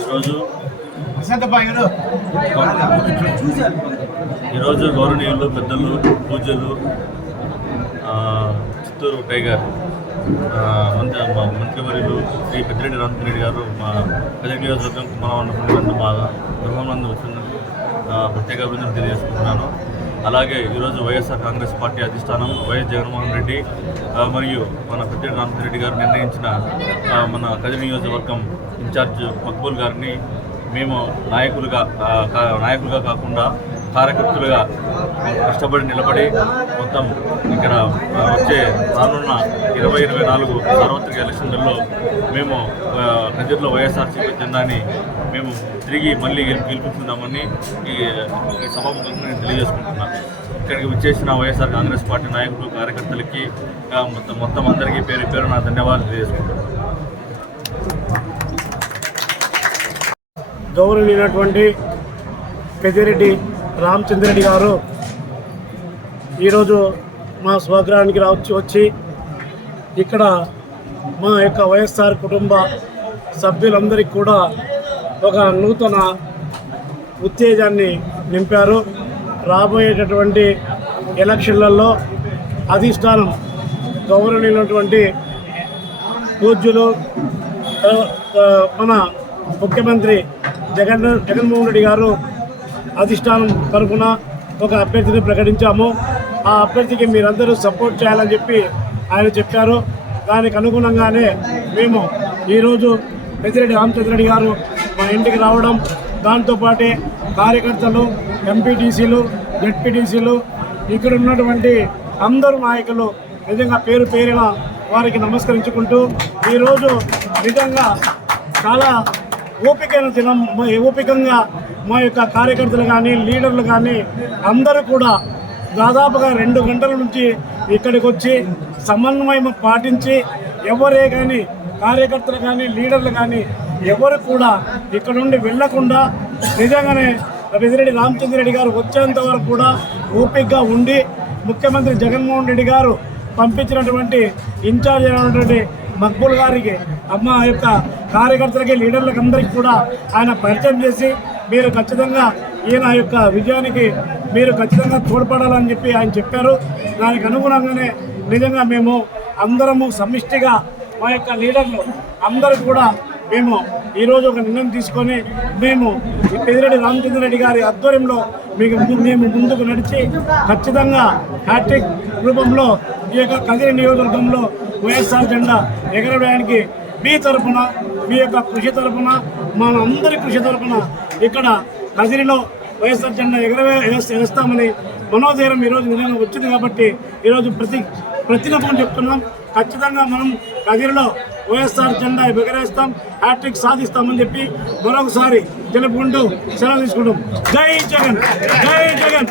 ఈరోజు ఈరోజు గౌరవనీయులు పెద్దలు పూజలు చిత్తూరు టైగర్ మంత్రి మా మంత్రివర్యులు శ్రీ పెద్దిరెడ్డి రామచంద్ర రెడ్డి గారు మా పెద్ద నియోజకవర్గం కుమారవండ మా గృహంనందు వచ్చినందుకు ఆ, ప్రత్యేక అభినందనలు తెలియజేసుకుంటున్నాను. అలాగే ఈరోజు వైఎస్ఆర్ కాంగ్రెస్ పార్టీ అధిష్టానం వైఎస్ జగన్మోహన్ రెడ్డి మరియు మన పెద్దిరెడ్డి రామచంద్ర రెడ్డి గారు నిర్ణయించిన మన కదిరి నియోజకవర్గం ఇన్ఛార్జ్ మక్బూల్ గారిని మేము నాయకులుగా కా- నాయకులుగా కాకుండా కార్యకర్తలుగా కష్టపడి నిలబడి మొత్తం ఇక్కడ వచ్చే రానున్న ఇరవై ఇరవై నాలుగు సార్వత్రిక ఎలక్షన్లలో మేము ఆ, వైఎస్ఆర్సీపీ జెండాని మేము తిరిగి మళ్ళీ గెలిపించుకుందామని ఈ ఈ సభాముఖంగా నేను తెలియజేసుకుంటున్నాను ఇక్కడికి వచ్చేసిన వైఎస్ఆర్ కాంగ్రెస్ పార్టీ నాయకులు కార్యకర్తలకి మొత్తం మొత్తం అందరికీ పేరు పేరు నా ధన్యవాదాలు తెలియజేసుకుంటున్నాను గౌరవనీయమైనటువంటి పెద్దిరెడ్డి రామచంద్రెడ్డి గారు ఈరోజు మా స్వగ్రహానికి రావచ్చు వచ్చి ఇక్కడ మా యొక్క వైఎస్ఆర్ కుటుంబ సభ్యులందరికీ కూడా ఒక నూతన ఉత్తేజాన్ని నింపారు. రాబోయేటటువంటి ఎలక్షన్లలో అధిష్టానం గౌరవనీయులైనటువంటి పూజ్యులు మన ముఖ్యమంత్రి జగన్ జగన్మోహన్ రెడ్డి గారు అధిష్టానం తరఫున ఒక అభ్యర్థిని ప్రకటించాము. ఆ అభ్యర్థికి మీరందరూ సపోర్ట్ చేయాలని చెప్పి ఆయన చెప్పారు. దానికి అనుగుణంగానే మేము ఈరోజు పెద్దిరెడ్డి రామచంద్రరెడ్డి గారు మా ఇంటికి రావడం దాంతోపాటే కార్యకర్తలు ఎంపీటీసీలు జడ్పీటీసీలు ఇక్కడ ఉన్నటువంటి అందరు నాయకులు నిజంగా పేరు పేరిన వారికి నమస్కరించుకుంటూ ఈరోజు నిజంగా చాలా ఓపికైన దినం ఓపికంగా మా యొక్క కార్యకర్తలు కానీ లీడర్లు కానీ అందరూ కూడా దాదాపుగా రెండు గంటల నుంచి ఇక్కడికి వచ్చి సమన్వయం పాటించి ఎవరే కానీ కార్యకర్తలు కానీ లీడర్లు కానీ ఎవరు కూడా ఇక్కడ నుండి వెళ్ళకుండా నిజంగానే పెద్దిరెడ్డి రామచంద్రరెడ్డి గారు వచ్చేంత వరకు కూడా ఓపికగా ఉండి ముఖ్యమంత్రి జగన్మోహన్ రెడ్డి గారు పంపించినటువంటి ఇన్ఛార్జ్ అయినటువంటి మక్బూల్ గారికి అమ్మ యొక్క కార్యకర్తలకి లీడర్లకు అందరికీ కూడా ఆయన పరిచయం చేసి మీరు ఖచ్చితంగా ఈయన యొక్క విజయానికి మీరు ఖచ్చితంగా తోడ్పడాలని చెప్పి ఆయన చెప్పారు. దానికి అనుగుణంగానే నిజంగా మేము అందరము సమిష్టిగా మా యొక్క లీడర్లు అందరూ కూడా మేము ఈరోజు ఒక నిర్ణయం తీసుకొని మేము ఈ పెదిరెడ్డి రామచంద్రరెడ్డి గారి ఆధ్వర్యంలో మీకు మేము ముందుకు నడిచి ఖచ్చితంగా హ్యాట్రిక్ రూపంలో ఈ యొక్క కదిరి నియోజకవర్గంలో వైఎస్ఆర్ జెండా ఎగరవేయడానికి మీ తరఫున మీ యొక్క కృషి తరఫున మన అందరి కృషి తరఫున ఇక్కడ కదిరిలో వైఎస్ఆర్ జెండా ఎగరవే వేస్తామని మనోధైర్యం ఈరోజు నిజంగా వచ్చింది కాబట్టి ఈరోజు ప్రతి ప్రతినపం చెప్తున్నాం. ఖచ్చితంగా మనం కదిరిలో వైఎస్ఆర్ జెండా ఎగరేస్తాం హ్యాట్రిక్ సాధిస్తామని చెప్పి మరొకసారి తెలుపుకుంటూ సెలవు తీసుకుంటాం. జై జగన్ జై జగన్.